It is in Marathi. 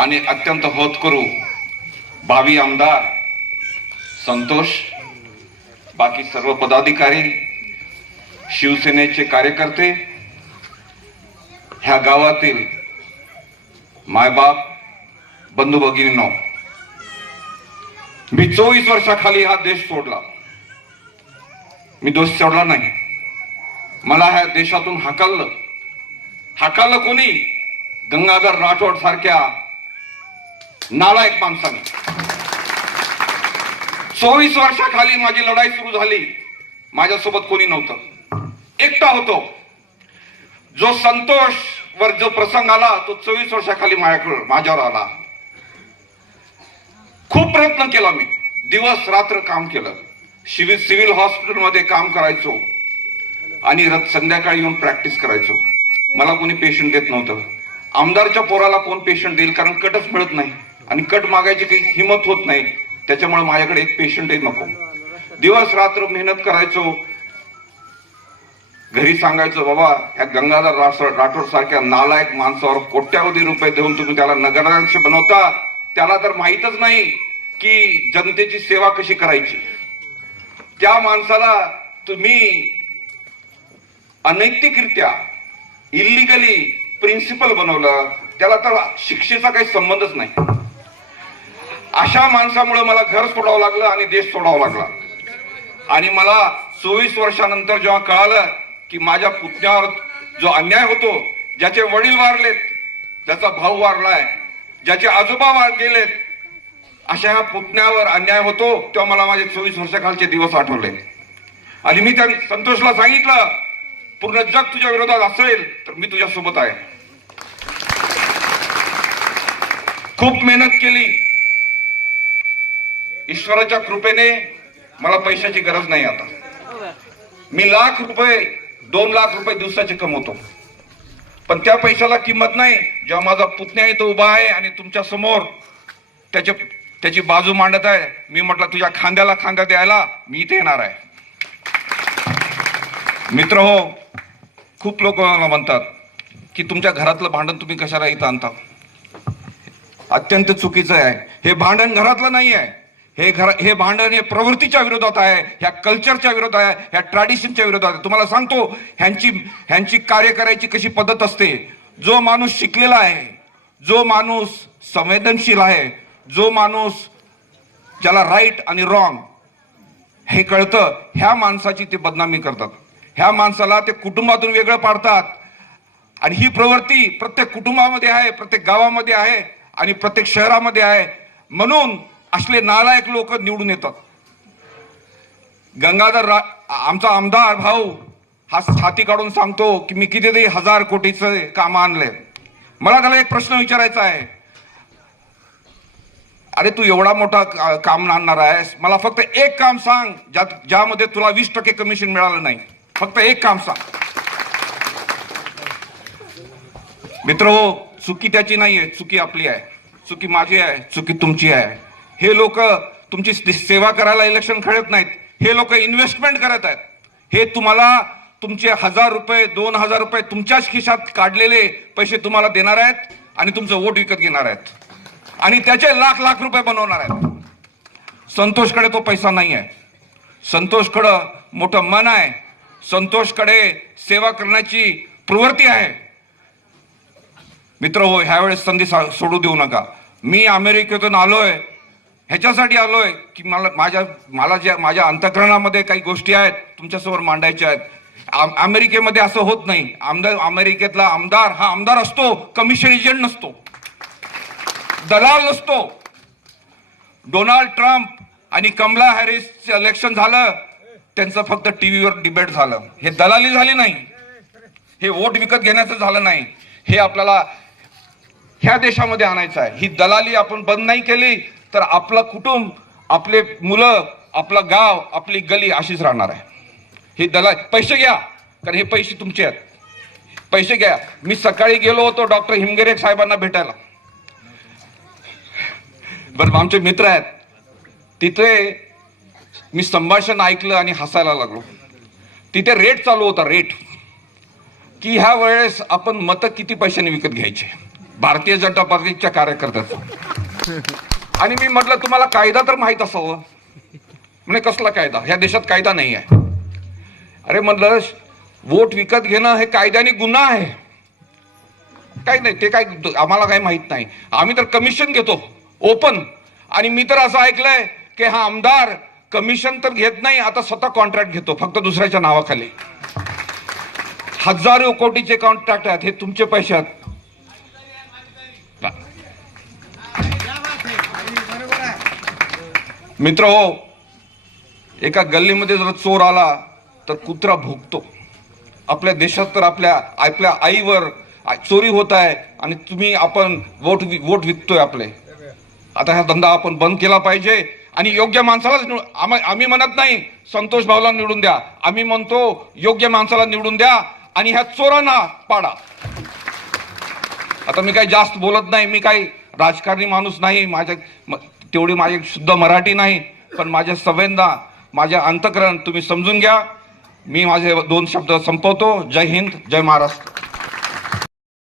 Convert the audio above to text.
आणि अत्यंत होतकरू भावी आमदार संतोष, बाकी सर्व पदाधिकारी, शिवसेनेचे कार्यकर्ते, ह्या गावातील मायबाप, बंधू भगिनींनो, मी 24 वर्षाखाली हा देश सोडला. मी दोष सोडला नाही. मला ह्या देशातून हाकललं कोणी? गंगाधर राठोड सारख्या नालायक माणसाने. 24 वर्षाखाली माझी लढाई सुरू झाली. माझ्यासोबत कोणी नव्हतं, एकटा होतो. जो संतोष वर जो प्रसंग आला तो 24 वर्षाखाली माझ्यावर आला. खूप प्रयत्न केला मी, दिवस रात्र काम केलं. सिव्हिल हॉस्पिटलमध्ये काम करायचो आणि संध्याकाळी येऊन प्रॅक्टिस करायचो. मला कोणी पेशंट देत नव्हतं. आमदारच्या पोराला कोण पेशंट देईल, कारण कटच मिळत नाही आणि कट मागायची काही हिंमत होत नाही. त्याच्यामुळे माझ्याकडे एक पेशंटही नको. दिवस रात्र मेहनत करायचो. घरी सांगायचो, बाबा ह्या गंगाधर राठोड सारख्या नालायक माणसावर कोट्यावधी रुपये देऊन तुम्ही त्याला नगराध्यक्ष बनवता. त्याला तर माहीतच नाही की जनतेची सेवा कशी करायची. त्या माणसाला तुम्ही अनैतिकरित्या इल्लिगली प्रिन्सिपल बनवलं. त्याला तर शिक्षेचा काही संबंधच नाही. अशा माणसामुळे मला घर सोडावं लागलं आणि देश सोडावा लागला. आणि मला 24 वर्षानंतर जेव्हा कळालं की माझ्या पुतण्यावर जो अन्याय होतो, ज्याचे वडील वारलेत, ज्याचा भाऊ वारलाय, ज्याचे आजोबा गेलेत, अशा ह्या पुतण्यावर अन्याय होतो, तेव्हा मला माझे 24 वर्षाखालचे दिवस आठवले. आणि मी त्या संतोषला सांगितलं, पूर्ण जग तुझ्या विरोधात असेल तर मी तुझ्या सोबत आहे. खूप मेहनत केली. ईश्वराच्या कृपेने मला पैशाची गरज नाही. आता मी 2 लाख रुपये दिवसाचे कमवतो, पण त्या पैशाला किंमत नाही जेव्हा माझा पुतण्या इथं उभा आहे आणि तुमच्या समोर त्याची बाजू मांडत आहे. मी म्हटलं, तुझ्या खांद्याला खांदा द्यायला मी इथे येणार आहे. मित्र हो, खूप लोक मला म्हणतात की तुमच्या घरातलं भांडण तुम्ही कशाला इथं आणता. अत्यंत चुकीचं आहे. हे भांडण घरातलं नाही आहे. हे भांडण हे प्रवृत्तीच्या विरोधात आहे, ह्या कल्चरच्या विरोधात आहे, ह्या ट्रॅडिशनच्या विरोधात आहे. तुम्हाला सांगतो, ह्यांची कार्य करायची कशी पद्धत असते. जो माणूस शिकलेला आहे, जो माणूस संवेदनशील आहे, जो माणूस ज्याला राईट आणि रॉंग हे कळतं, ह्या माणसाची ते बदनामी करतात. ह्या माणसाला ते कुटुंबातून वेगळं पाडतात. आणि ही प्रवृत्ती प्रत्येक कुटुंबामध्ये आहे, प्रत्येक गावामध्ये आहे आणि प्रत्येक शहरामध्ये आहे. म्हणून असले नालायक लोक निवडून येतात. आमचा आमदार भाऊ हा छाती काढून सांगतो की मी कितीतरी 1000 कोटीचे काम आणले. मला त्याला एक प्रश्न विचारायचा आहे, अरे तू एवढा मोठा काम आणणार आहेस, मला फक्त एक काम सांग ज्यामध्ये तुला 20% कमिशन मिळालं नाही. फक्त एक काम सांग. मित्र हो, चुकी त्याची नाहीये, चुकी आपली आहे, चुकी माझी आहे, चुकी तुमची आहे. हे लोक तुमची सेवा करायला इलेक्शन खेळत नाहीत. हे लोक इन्व्हेस्टमेंट करत आहेत. हे तुम्हाला तुमचे 1000 रुपये 2000 रुपये तुमच्याच खिशात काढलेले पैसे तुम्हाला देणार आहेत आणि तुमचं वोट विकत घेणार आहेत आणि त्याचे लाख रुपये बनवणार आहेत. संतोषकडे तो पैसा नाही आहे. संतोषकडे मोठं मन आहे. संतोषकडे सेवा करण्याची प्रवृत्ती आहे. मित्र हो, ह्यावेळेस संधी सोडू देऊ नका. मी अमेरिकेतून आलोय, ह्याच्यासाठी आलोय की माझ्या अंतःकरणामध्ये काही गोष्टी आहेत तुमच्यासमोर मांडायच्या आहेत. अमेरिकेमध्ये असं होत नाही. अमेरिकेतला आमदार हा आमदार असतो, कमिशन एजंट नसतो, दलाल नसतो. डोनाल्ड ट्रम्प आणि कमला हॅरिसचं इलेक्शन झालं, त्यांचं फक्त टीव्हीवर डिबेट झालं. हे दलाली झाली नाही, हे वोट विकत घेण्याचं झालं नाही. हे आपल्याला ह्या देशामध्ये आणायचं आहे. ही दलाली आपण बंद नाही केली तर आपलं कुटुंब, आपले मुलं, आपलं गाव, आपली गली अशीच राहणार आहे. हे पैसे घ्या, कारण हे पैसे तुमचे आहेत. पैसे घ्या. मी सकाळी गेलो होतो डॉक्टर हिमगिरे साहेबांना भेटायला. बरं, आमचे मित्र आहेत तिथे. मी संभाषण ऐकलं आणि हसायला लागलो. तिथे रेट चालू होता, रेट, की ह्या वेळेस आपण मतं किती पैशाने विकत घ्यायचे. भारतीय जनता पार्टीच्या कार्यकर्त्याचा. आणि मी म्हटलं तुम्हाला कायदा तर माहित असावं. म्हणजे कसला कायदा? ह्या देशात कायदा नाही आहे. अरे म्हटलं वोट विकत घेणं हे कायद्याने गुन्हा आहे. काही नाही, ते काय आम्हाला काही माहित नाही. आम्ही तर कमिशन घेतो ओपन. आणि मी तर असं ऐकलंय की हा आमदार कमिशन तर घेत नाही, आता स्वतः कॉन्ट्रॅक्ट घेतो फक्त दुसऱ्याच्या नावाखाली. हजारो कोटीचे कॉन्ट्रॅक्ट आहेत, हे तुमचे पैसे आहेत. मित्र हो, एका गल्लीमध्ये जर चोर आला तर कुत्रा भोगतो. आपल्या देशात तर आपल्या आईवर चोरी होत आहे आणि आपण वोट विकतोय आपले. आता हा धंदा आपण बंद केला पाहिजे आणि योग्य माणसालाच आम्ही म्हणत नाही संतोष भाऊला निवडून द्या, आम्ही म्हणतो योग्य माणसाला निवडून द्या आणि ह्या चोरांना पाडा. आता मी काही जास्त बोलत नाही, मी काही राजकारणी माणूस नाही, तेवढी माझी शुद्ध मराठी नाही, पण माझ्या संवेदना, माझ्या अंतःकरण तुम्ही समजून घ्या. मी माझे 2 शब्द संपवतो. जय हिंद, जय महाराष्ट्र.